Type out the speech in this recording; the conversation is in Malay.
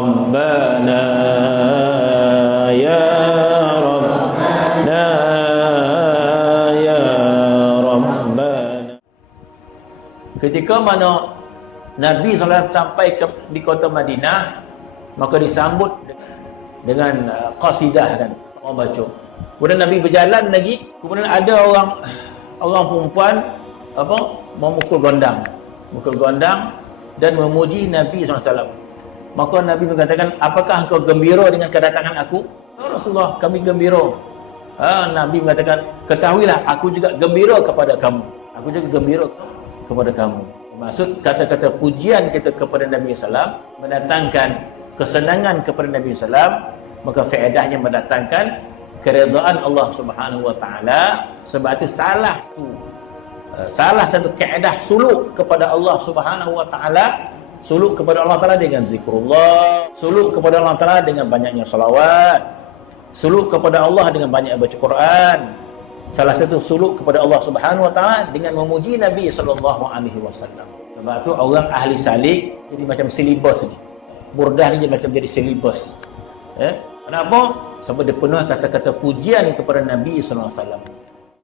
ربنا يا ربنا يا ربنا Ketika mana Nabi SAW sampai ke, di kota Madinah, maka disambut dengan uh, qasidah kan, orang baca. Kemudian Nabi berjalan lagi, kemudian ada orang orang perempuan apa memukul gondang, memukul gondang dan memuji Nabi SAW. Maka Nabi mengatakan, apakah engkau gembira dengan kedatangan aku? Ya Rasulullah, kami gembira. Ha, Nabi mengatakan, ketahuilah aku juga gembira kepada kamu. Aku juga gembira kepada kamu. Maksud kata-kata pujian kita kepada Nabi SAW mendatangkan kesenangan kepada Nabi SAW, maka faedahnya mendatangkan keredaan Allah Subhanahu Wa Taala sebab itu salah satu uh, salah satu kaedah suluk kepada Allah Subhanahu Wa Taala suluk kepada Allah Taala dengan zikrullah. Suluk kepada Allah Taala dengan banyaknya salawat. Suluk kepada Allah dengan banyak baca Quran. Salah satu suluk kepada Allah Subhanahu Wa Taala dengan memuji Nabi sallallahu alaihi wasallam. Sebab tu orang ahli salik jadi macam silibus ni. Burdah ni jadi macam jadi silibus. Eh? Kenapa? Sebab dia penuh kata-kata pujian kepada Nabi sallallahu alaihi wasallam